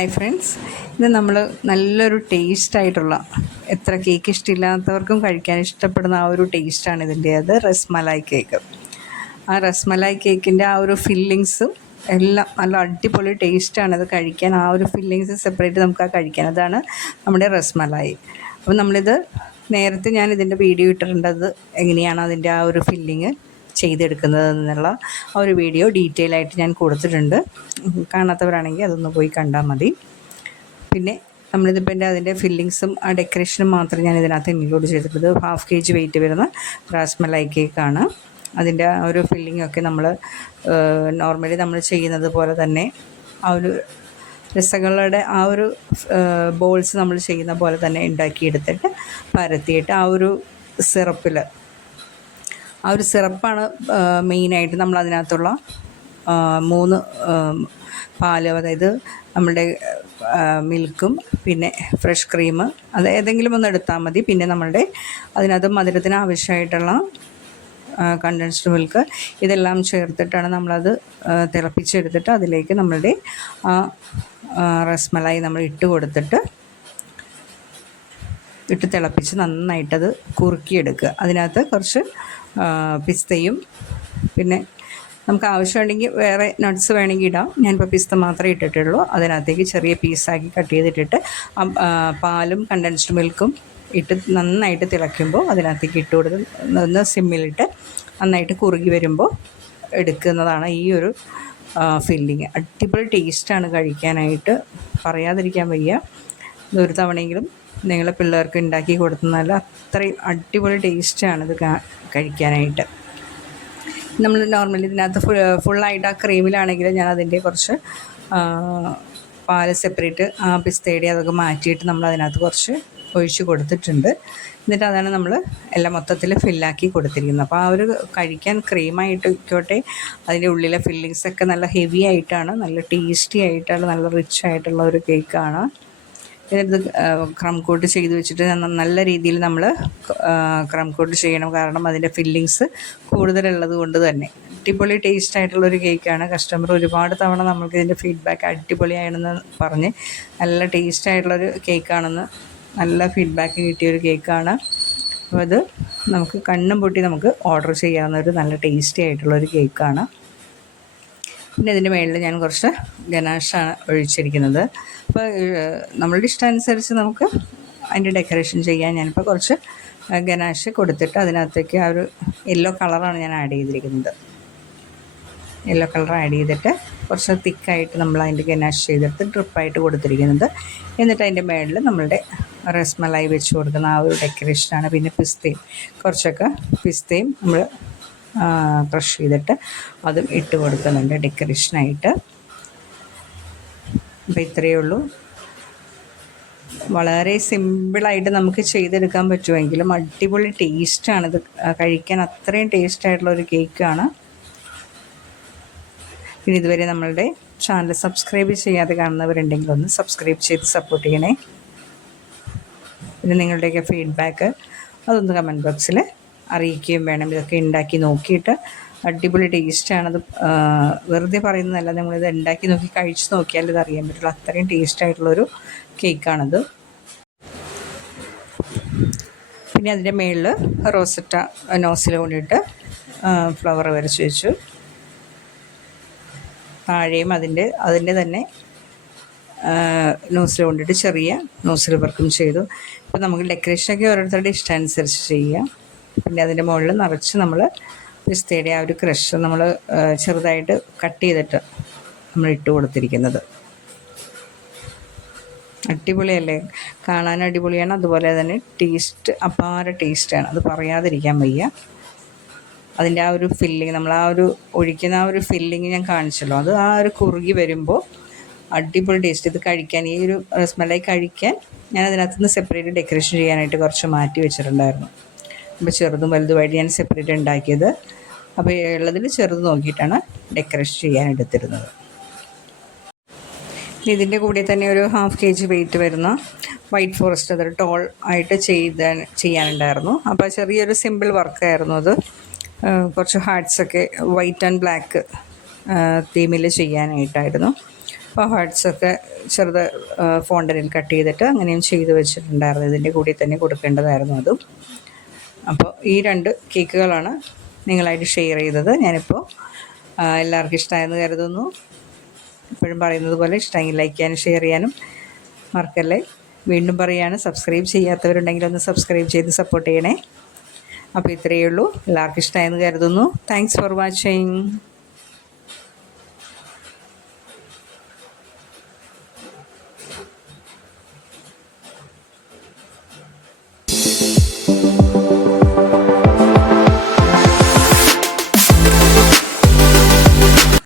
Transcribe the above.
Hi friends, ഇത് നമ്മൾ നല്ലൊരു ടേസ്റ്റായിട്ടുള്ള, എത്ര കേക്ക് ഇഷ്ടമില്ലാത്തവർക്കും കഴിക്കാൻ ഇഷ്ടപ്പെടുന്ന ആ ഒരു ടേസ്റ്റാണ് ഇതിൻ്റെ. അത് റസ്മലായി കേക്ക്. ആ റസ്മലായി കേക്കിൻ്റെ ആ ഒരു ഫില്ലിങ്സും എല്ലാം നല്ല അടിപൊളി ടേസ്റ്റാണ്. അത് കഴിക്കാൻ ആ ഒരു ഫില്ലിങ്സ് സെപ്പറേറ്റ് നമുക്ക് കഴിക്കാൻ. അതാണ് നമ്മുടെ റസ്മലായി. അപ്പോൾ നമ്മളിത് നേരത്തെ ഞാൻ ഇതിൻ്റെ വീഡിയോ ഇട്ടിട്ടുണ്ട്. അത് എങ്ങനെയാണ് അതിൻ്റെ ആ ഒരു ഫില്ലിങ് ചെയ്തെടുക്കുന്നത് എന്നുള്ള ആ ഒരു വീഡിയോ ഡീറ്റെയിൽ ആയിട്ട് ഞാൻ കൊടുത്തിട്ടുണ്ട്. കാണാത്തവരാണെങ്കിൽ അതൊന്ന് പോയി കണ്ടാൽ മതി. പിന്നെ നമ്മളിതിപ്പോൾ അതിൻ്റെ ഫില്ലിങ്സും ആ ഡെക്കറേഷനും മാത്രം ഞാൻ ഇതിനകത്ത് ഇൻക്ലൂഡ് ചെയ്തിട്ടുള്ളത്. 1/2 kg വെയിറ്റ് വരുന്ന റാസ്മലൈ കേക്കാണ്. അതിൻ്റെ ആ ഒരു ഫില്ലിങ്ങൊക്കെ നമ്മൾ നോർമലി നമ്മൾ ചെയ്യുന്നത് പോലെ തന്നെ ആ ഒരു രസങ്ങളുടെ ആ ഒരു ബോൾസ് നമ്മൾ ചെയ്യുന്ന പോലെ തന്നെ ഉണ്ടാക്കിയെടുത്തിട്ട് പരത്തിയിട്ട് ആ ഒരു സിറപ്പിൽ, ആ ഒരു സിറപ്പാണ് മെയിനായിട്ട് നമ്മൾ അതിനകത്തുള്ള 3 പാല്, അതായത് നമ്മുടെ മിൽക്കും പിന്നെ ഫ്രഷ് ക്രീം, അത് ഏതെങ്കിലും ഒന്ന് എടുത്താൽ മതി. പിന്നെ നമ്മളുടെ അതിനകത്ത് മധുരത്തിന് ആവശ്യമായിട്ടുള്ള കണ്ടൻസ്ഡ് മിൽക്ക്, ഇതെല്ലാം ചേർത്തിട്ടാണ് നമ്മളത് തിളപ്പിച്ചെടുത്തിട്ട് അതിലേക്ക് നമ്മളുടെ റസ്മലായി നമ്മൾ ഇട്ട് തിളപ്പിച്ച് നന്നായിട്ടത് കുറുക്കിയെടുക്കുക. അതിനകത്ത് കുറച്ച് പിസ്തയും പിന്നെ നമുക്ക് ആവശ്യമുണ്ടെങ്കിൽ വേറെ നട്ട്സ് വേണമെങ്കിൽ ഇടാം. ഞാനിപ്പോൾ പിസ്ത മാത്രമേ ഇട്ടിട്ടുള്ളൂ. അതിനകത്തേക്ക് ചെറിയ പീസാക്കി കട്ട് ചെയ്തിട്ടിട്ട് പാലും കണ്ടൻസ്ഡ് മിൽക്കും ഇട്ട് നന്നായിട്ട് തിളയ്ക്കുമ്പോൾ അതിനകത്തേക്ക് ഇട്ട് കൊടുത്ത് ഒന്ന് സിമ്മിലിട്ട് നന്നായിട്ട് കുറുകി വരുമ്പോൾ എടുക്കുന്നതാണ് ഈ ഒരു ഫില്ലിങ്. അടിപൊളി ടേസ്റ്റാണ് കഴിക്കാനായിട്ട്, പറയാതിരിക്കാൻ വയ്യ. ഇതൊരു തവണയെങ്കിലും നിങ്ങളെ പിള്ളേർക്ക് ഉണ്ടാക്കി കൊടുത്താൽ അത്രയും അടിപൊളി ടേസ്റ്റാണിത് കഴിക്കാനായിട്ട്. നമ്മൾ നോർമലി ഇതിനകത്ത് ഫുള്ളായിട്ട് ആ ക്രീമിലാണെങ്കിൽ ഞാൻ അതിൻ്റെ കുറച്ച് പാല് സെപ്പറേറ്റ് ആ പിസ്തയുടെ അതൊക്കെ മാറ്റിയിട്ട് നമ്മൾ അതിനകത്ത് കുറച്ച് ഒഴിച്ച് കൊടുത്തിട്ടുണ്ട്. എന്നിട്ട് അതാണ് നമ്മൾ എല്ലാം മൊത്തത്തിൽ ഫില്ലാക്കി കൊടുത്തിരിക്കുന്നത്. അപ്പോൾ ആ ഒരു കഴിക്കാൻ ക്രീമായിട്ടൊക്കെ അതിൻ്റെ ഉള്ളിലെ ഫില്ലിങ്സൊക്കെ നല്ല ഹെവി ആയിട്ടാണ്, നല്ല ടേസ്റ്റി ആയിട്ടാണ്, നല്ല റിച്ച് ആയിട്ടുള്ള ഒരു കേക്കാണ്. ഇത് ക്രം കോട്ട് ചെയ്ത് വെച്ചിട്ട് നല്ല രീതിയിൽ നമ്മൾ ക്രം കോട്ട് ചെയ്യണം. കാരണം അതിൻ്റെ ഫില്ലിങ്സ് കൂടുതലുള്ളത് കൊണ്ട് തന്നെ അടിപൊളി ടേസ്റ്റ് ആയിട്ടുള്ളൊരു കേക്കാണ്. കസ്റ്റമർ ഒരുപാട് തവണ നമുക്ക് ഇതിൻ്റെ ഫീഡ്ബാക്ക് അടിപൊളിയാണെന്ന് പറഞ്ഞ് നല്ല ടേസ്റ്റ് ആയിട്ടുള്ളൊരു കേക്കാണെന്ന് നല്ല ഫീഡ്ബാക്ക് കിട്ടിയൊരു കേക്കാണ്. അപ്പോൾ അത് നമുക്ക് കണ്ണും പൊട്ടി നമുക്ക് ഓർഡർ ചെയ്യാവുന്ന ഒരു നല്ല ടേസ്റ്റി ആയിട്ടുള്ളൊരു കേക്കാണ്. പിന്നെ ഇതിൻ്റെ മുകളിൽ ഞാൻ കുറച്ച് ഗനാഷാണ് ഒഴിച്ചിരിക്കുന്നത്. അപ്പോൾ നമ്മളുടെ ഇഷ്ടമനുസരിച്ച് നമുക്ക് അതിൻ്റെ ഡെക്കറേഷൻ ചെയ്യാൻ ഞാനിപ്പോൾ കുറച്ച് ഗനാഷ് കൊടുത്തിട്ട് അതിനകത്തേക്ക് ആ ഒരു യെല്ലോ കളറാണ് ഞാൻ ആഡ് ചെയ്തിരിക്കുന്നത്. യെല്ലോ കളർ ആഡ് ചെയ്തിട്ട് കുറച്ച് തിക്കായിട്ട് നമ്മൾ അതിൻ്റെ ഗനാഷ് ചെയ്തെടുത്ത് ഡ്രിപ്പായിട്ട് കൊടുത്തിരിക്കുന്നത്. എന്നിട്ട് അതിൻ്റെ മുകളിൽ നമ്മളുടെ റസ്മലായി വെച്ച് കൊടുക്കുന്ന ആ ഒരു ഡെക്കറേഷനാണ്. പിന്നെ കുറച്ചൊക്കെ പിസ്തയും നമ്മൾ ക്രഷ് ചെയ്തിട്ട് അതും ഇട്ട് കൊടുക്കുന്നുണ്ട് ഡെക്കറേഷനായിട്ട്. അപ്പോൾ ഇത്രയേ ഉള്ളൂ. വളരെ സിമ്പിളായിട്ട് നമുക്ക് ചെയ്തെടുക്കാൻ പറ്റുമെങ്കിലും അടിപൊളി ടേസ്റ്റാണിത് കഴിക്കാൻ. അത്രയും ടേസ്റ്റായിട്ടുള്ളൊരു കേക്കാണ്. പിന്നെ ഇതുവരെ നമ്മളുടെ ചാനൽ സബ്സ്ക്രൈബ് ചെയ്യാതെ കാണുന്നവരുണ്ടെങ്കിൽ ഒന്ന് സബ്സ്ക്രൈബ് ചെയ്ത് സപ്പോർട്ട് ചെയ്യണേ. പിന്നെ നിങ്ങളുടെയൊക്കെ ഫീഡ്ബാക്ക് അതൊന്ന് കമൻറ്റ് ബോക്സിൽ അറിയിക്കുകയും വേണം. ഇതൊക്കെ ഉണ്ടാക്കി നോക്കിയിട്ട് അടിപൊളി ടേസ്റ്റാണത്. വെറുതെ പറയുന്നതല്ല, നമ്മളിത് ഉണ്ടാക്കി നോക്കി കഴിച്ച് നോക്കിയാൽ ഇത് അറിയാൻ പറ്റുള്ളൂ. അത്രയും ടേസ്റ്റായിട്ടുള്ളൊരു കേക്കാണത്. പിന്നെ അതിൻ്റെ മുകളിൽ റോസറ്റ നോസിൽ കൊണ്ടിട്ട് ഫ്ലവർ വരച്ച് വെച്ചു. താഴെയും അതിൻ്റെ തന്നെ നോസിൽ കൊണ്ടിട്ട് ചെറിയ നോസിൽ വർക്കും ചെയ്തു. ഇപ്പോൾ നമുക്ക് ഡെക്കറേഷനൊക്കെ ഓരോരുത്തരുടെ ഇഷ്ടമനുസരിച്ച് ചെയ്യാം. പിന്നെ അതിൻ്റെ മുകളിൽ നിറച്ച് നമ്മൾ പിസ്തയുടെ ആ ഒരു ക്രഷ് നമ്മൾ ചെറുതായിട്ട് കട്ട് ചെയ്തിട്ട് നമ്മൾ ഇട്ട് കൊടുത്തിരിക്കുന്നത്. അടിപൊളിയല്ലേ, കാണാൻ അടിപൊളിയാണ്. അതുപോലെ തന്നെ ടേസ്റ്റ് അപാര ടേസ്റ്റാണ്, അത് പറയാതിരിക്കാൻ വയ്യ. അതിൻ്റെ ആ ഒരു ഫില്ലിങ്, നമ്മൾ ആ ഒരു ഒഴിക്കുന്ന ആ ഒരു ഫില്ലിങ് ഞാൻ കാണിച്ചല്ലോ, അത് ആ ഒരു കുറുകി വരുമ്പോൾ അടിപൊളി ടേസ്റ്റ്. ഇത് കഴിക്കാൻ, ഈ ഒരു റസ്മലായി കഴിക്കാൻ ഞാൻ അതിനകത്തുനിന്ന് സെപ്പറേറ്റ് ഡെക്കറേഷൻ ചെയ്യാനായിട്ട് കുറച്ച് മാറ്റി വെച്ചിട്ടുണ്ടായിരുന്നു. അപ്പോൾ ചെറുതും വലുതുമായിട്ട് ഞാൻ സെപ്പറേറ്റ് ഉണ്ടാക്കിയത്. അപ്പോൾ ഉള്ളതിൽ ചെറുത് നോക്കിയിട്ടാണ് ഡെക്കറേഷൻ ചെയ്യാൻ എടുത്തിരുന്നത്. ഇതിൻ്റെ കൂടെ തന്നെ ഒരു 1/2 kg വെയിറ്റ് വരുന്ന വൈറ്റ് ഫോറസ്റ്റ്, അതൊരു ടോൾ ആയിട്ട് ചെയ്യാനുണ്ടായിരുന്നു. അപ്പോൾ ചെറിയൊരു സിമ്പിൾ വർക്കായിരുന്നു അത്. കുറച്ച് ഹാർട്ട്സൊക്കെ വൈറ്റ് ആൻഡ് ബ്ലാക്ക് തീമിൽ ചെയ്യാനായിട്ടായിരുന്നു. അപ്പോൾ ഹാർട്സൊക്കെ ചെറുത് ഫോണ്ടനിൽ കട്ട് ചെയ്തിട്ട് അങ്ങനെയും ചെയ്ത് വെച്ചിട്ടുണ്ടായിരുന്നു. ഇതിൻ്റെ കൂടി തന്നെ കൊടുക്കേണ്ടതായിരുന്നു അതും. അപ്പോൾ ഈ 2 കേക്കുകളാണ് നിങ്ങളായിട്ട് ഷെയർ ചെയ്തത്. ഞാനിപ്പോൾ എല്ലാവർക്കും ഇഷ്ടമായെന്ന് കരുതുന്നു. എപ്പോഴും പറയുന്നത് പോലെ ഇഷ്ടമെങ്കിൽ ലൈക്ക് ചെയ്യാനും ഷെയർ ചെയ്യാനും മറക്കല്ലേ. വീണ്ടും പറയുകയാണ്, സബ്സ്ക്രൈബ് ചെയ്യാത്തവരുണ്ടെങ്കിൽ ഒന്ന് സബ്സ്ക്രൈബ് ചെയ്ത് സപ്പോർട്ട് ചെയ്യണേ. അപ്പോൾ ഇത്രയേ ഉള്ളൂ. എല്ലാവർക്കും ഇഷ്ടമായെന്ന് കരുതുന്നു. Thanks for watching.